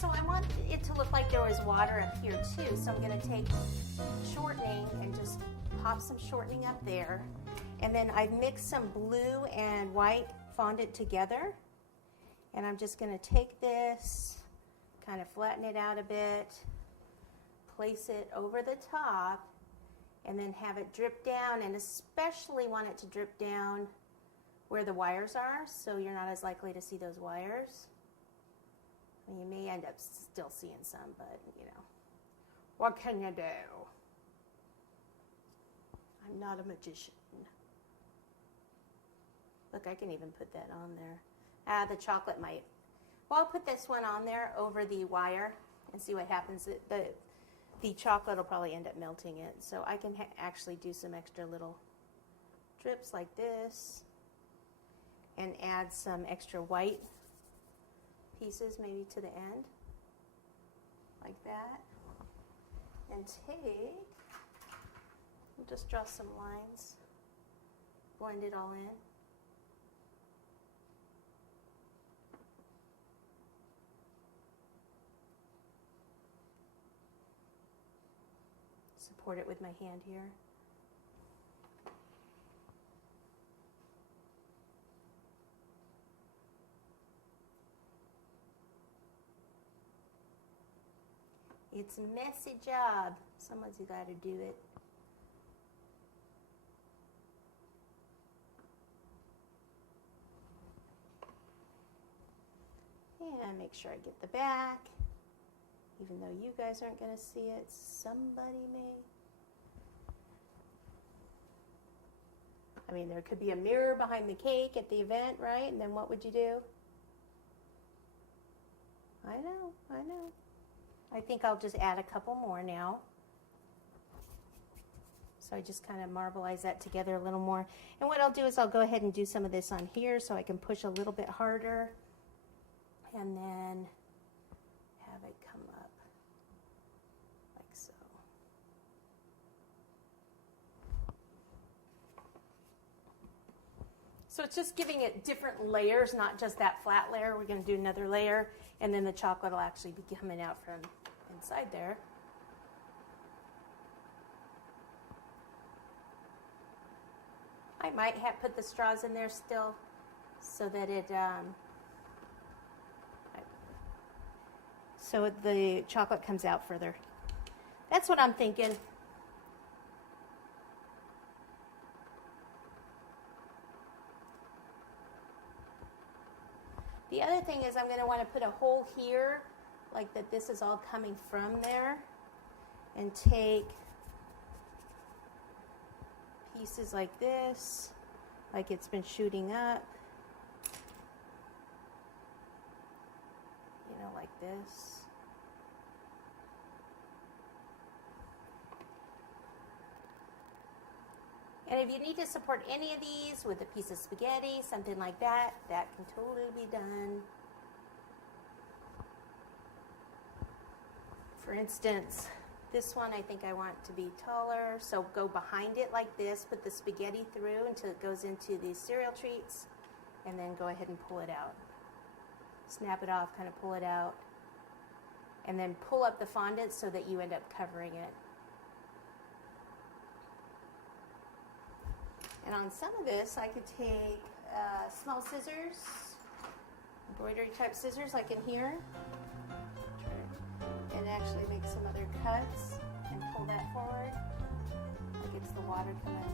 So I want it to look like there was water up here too. So I'm gonna take shortening and just pop some shortening up there. And then I've mixed some blue and white fondant together. And I'm just gonna take this, kind of flatten it out a bit, place it over the top, and then have it drip down, and especially want it to drip down where the wires are, so you're not as likely to see those wires. And you may end up still seeing some, but you know, what can you do? I'm not a magician. Look, I can even put that on there. The chocolate might. Well, I'll put this one on there over the wire and see what happens. The chocolate will probably end up melting it. So I can actually do some extra little drips like this and add some extra white pieces maybe to the end, like that. And just draw some lines, blend it all in. Support it with my hand here. It's a messy job. Someone's got to do it. And make sure I get the back. Even though you guys aren't going to see it, somebody may. I mean, there could be a mirror behind the cake at the event, right? And then what would you do? I know. I think I'll just add a couple more now. So I just kind of marbleize that together a little more. And what I'll do is I'll go ahead and do some of this on here so I can push a little bit harder. And then have it come up like so. So it's just giving it different layers, not just that flat layer. We're going to do another layer, and then the chocolate will actually be coming out from inside there. I might have put the straws in there still so that so the chocolate comes out further. That's what I'm thinking. The other thing is I'm going to want to put a hole here, like that this is all coming from there, and take pieces like this, like it's been shooting up, you know, like this. And if you need to support any of these with a piece of spaghetti, something like that, that can totally be done. For instance, this one I think I want to be taller, so go behind it like this, put the spaghetti through until it goes into these cereal treats, and then go ahead and pull it out. Snap it off, kind of pull it out, and then pull up the fondant so that you end up covering it. And on some of this, I could take small scissors, embroidery type scissors like in here, and actually make some other cuts and pull that forward, like it's the water coming